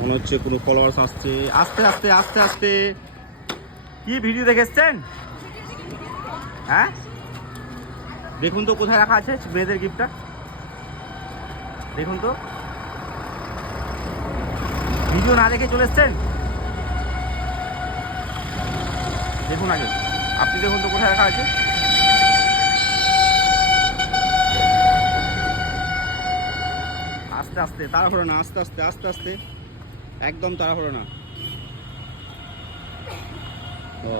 মনে হচ্ছে কোনো ফলোয়ার্স আসছে। আস্তে আস্তে আস্তে আস্তে। কি ভিডিও দেখে এসছেন? হ্যাঁ, দেখুন তো কোথায় রাখা আছে মেয়েদের গিফটটা, দেখুন তো। ভিডিও না দেখে চলে এসছেন? দেখুন আগে, আপনি দেখুন তো কোথায় রাখা আছে। আস্তে আস্তে, তাড়াহুড়ো না, আস্তে আস্তে আস্তে আস্তে, একদম তাড়াহুড়ো না। ও,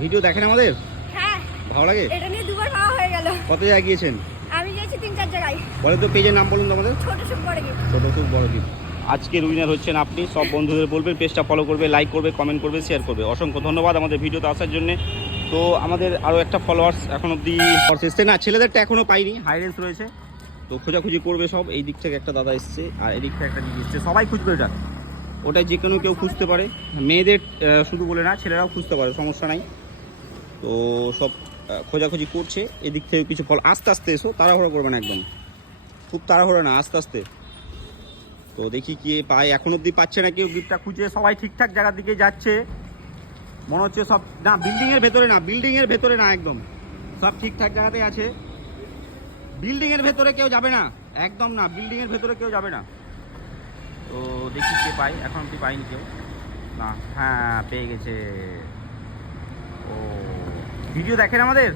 ভিডিও দেখেন আমাদের? হ্যাঁ, ভালো লাগে? এটা নিয়ে দুবার ভাবা হয়ে গেল। কত জায়গায় গিয়েছেন? আমি গেছি 3-4 জায়গায়। বলেন তো পেজের নাম বলুন তো আমাদের। ছোট ছোট বড় গিফট। ছোট খুব বড় গিফট। আজকের উইনার হচ্ছেন আপনি। সব বন্ধুদের বলবেন পেজটা ফলো করবে, লাইক করবে, কমেন্ট করবে, শেয়ার করবে। অসংখ্য ধন্যবাদ আমাদের ভিডিওতে আসার জন্য। তো আমাদের আরও একটা ফলোয়ার্স এখন অব্দি এসছে না, ছেলেদেরটা এখনও পাইনি, হাই রেঞ্জ রয়েছে। তো খোঁজাখুঁজি করবে সব। এই দিক থেকে একটা দাদা এসছে আর এদিক থেকে একটা দিদি এসছে, সবাই খুঁজবে ওটা। ওটাই যে কোনো কেউ খুঁজতে পারে, মেয়েদের শুধু বলে না, ছেলেরাও খুঁজতে পারে, সমস্যা নাই। তো সব খোঁজাখুঁজি করছে। এদিক থেকে কিছু ফল। আস্তে আস্তে এসো, তাড়াহুড়ো করবে না একদম, খুব তাড়াহুড়ো না, আস্তে আস্তে। তো দেখি কি পায়, এখন অব্দি পাচ্ছে না কেউ গিফটটা খুঁজে। সবাই ঠিকঠাক জায়গার দিকে যাচ্ছে মনে হচ্ছে সব। না, বিল্ডিংয়ের ভেতরে না, বিল্ডিংয়ের ভেতরে না, একদম সব ঠিকঠাক জায়গাতেই আছে। বিল্ডিংয়ের ভেতরে কেউ যাবে না, একদম না, বিল্ডিংয়ের ভেতরে কেউ যাবে না। তো দেখি কে পাই, এখন অব্দি পাইনি কেউ। না, হ্যাঁ পেয়ে গেছে। ও, ভিডিও দেখেন আমাদের?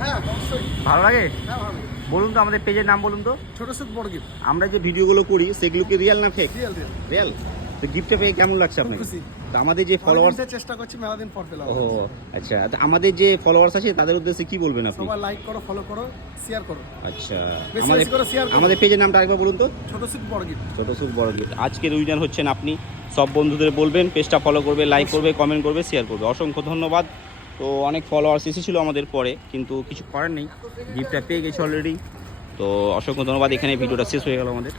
হ্যাঁ অবশ্যই। ভালো লাগে? হ্যাঁ ভালো। বলুন তো আমাদের পেজের নাম বলুন তো। ছোট সুখ বড় গিফট। আমরা যে ভিডিওগুলো করি সেগুলো কি রিয়েল না ফেক? Real real. রিয়েল। তো গিফটটা পেয়ে কেমন লাগছে আপনাকে? খুশি। তো আমাদের যে ফলোয়ার্স, ফলোয়ার্স চেষ্টা করছি মেলা দিন পর পেলাম। ও আচ্ছা, তো আমাদের যে ফলোয়ার্স আছে তাদের উদ্দেশ্যে কি বলবেন আপনি? সবাই লাইক করো, ফলো করো, শেয়ার করো। আচ্ছা, বেশি আমাদের বেশি করে শেয়ার করো। আমাদের পেজের নামটা আরেকবার বলুন তো। ছোট সুখ বড় গিফট। ছোট সুখ বড় গিফট। আজকের উইনার হচ্ছেন আপনি। সব বন্ধুদের বলবেন পেজটা ফলো করবে, লাইক করবে, কমেন্ট করবে, শেয়ার করবে। অসংখ্য ধন্যবাদ। তো অনেক ফলোয়ার্স এসেছিলো আমাদের পরে, কিন্তু কিছু করার নেই, গিফটটা পেয়ে গেছি অলরেডি। তো অসংখ্য ধন্যবাদ। এখানে ভিডিওটা শেষ হয়ে গেল আমাদের।